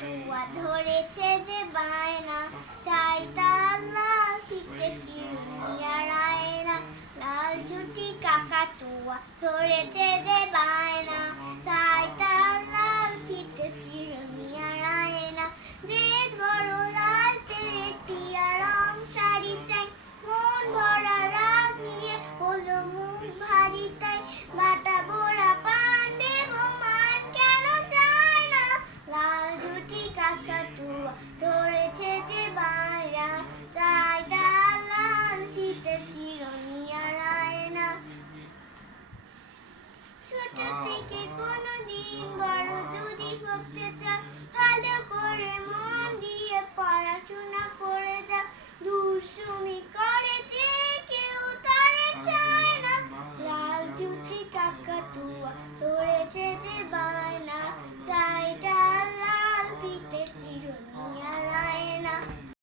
কাকাতুয়া ধরেছে যে বায়না, চাইতা আল্লাহ শিখেছি দুনিয়ার আয়না। লাল ঝুটি কাকাতুয়া ধরেছে যে বায়না।